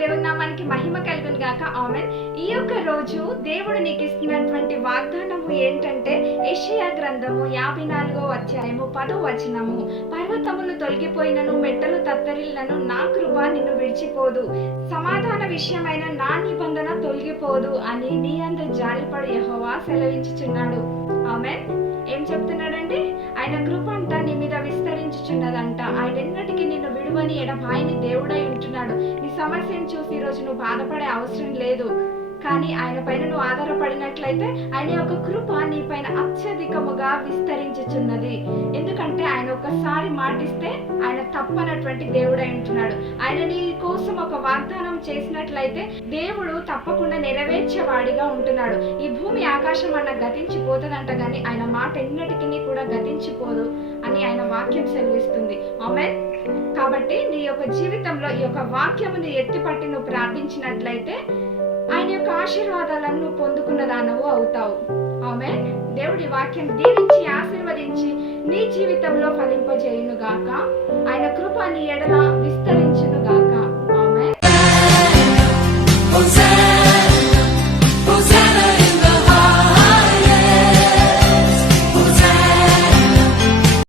దేవుని నామానికి మహిమ కలుగును గాక. ఆమేన్. ఈ యొక్క రోజు దేవుడు నీకు ఇస్తున్నటువంటి వాగ్దానము ఏంటంటే యెషయా గ్రంథము 54వ అధ్యాయము 10వ వచనము, పర్వతములు తొలగిపోయినను మెట్టలు తత్తరిల్లను నా కృప నిన్ను విడిచిపోదు, సమాధాన విషయమైన నా నిబంధన తొలగిపోదు అని నీ అందు జాలిపడు యెహోవా సెలవించుచున్నాడు. ఆమేన్. ఏం చెప్తున్నాడండి? ఆయన కృప అంట నీ మీద విస్తరించుచున్నదంట. ఆయన ఎన్నటికీ నిన్ను విడువని ఎడబాయని దేవుడై ఉంటున్నాడు. నీ సమస్యను చూసి ఈరోజు నువ్వు బాధపడే అవసరం లేదు. కానీ ఆయన పైన నువ్వు ఆధారపడినట్లయితే ఆయన యొక్క కృప నీ పైన అత్యధికముగా విస్తరించుచున్నది. ఎందుకంటే ఆయన ఒక్కసారి మాటిస్తే ఆయన తప్పనటువంటి దేవుడై ఉంటున్నాడు. ఆయన నీ కోసం ఒక వాగ్దానం చేసినట్లయితే దేవుడు తప్పకుండా నెరవేర్చేవాడిగా ఉంటున్నాడు. ఈ భూమి ఆకాశం అన్న గతించిపోతుందంట, కానీ ఆయన మాట ఎన్నటికీ కూడా గతించిపోదు అని ఆయన వాక్యం సెలవిస్తుంది. ఆమేన్. కాబట్టి నీ యొక్క జీవితంలో ఈ యొక్క వాక్యముని ఎత్తిపట్టి నువ్వు ప్రార్థించినట్లయితే ఆయన యొక్క ఆశీర్వాదాలను నువ్వు పొందుకున్న దానవు అవుతావు. ఆమేన్. దేవుడి వాక్యం దీవించి ఆశీర్వదించి నీ జీవితంలో ఫలింపజేయును గాక. ఆయన కృప నీ ఎడల విస్తరించును గాక.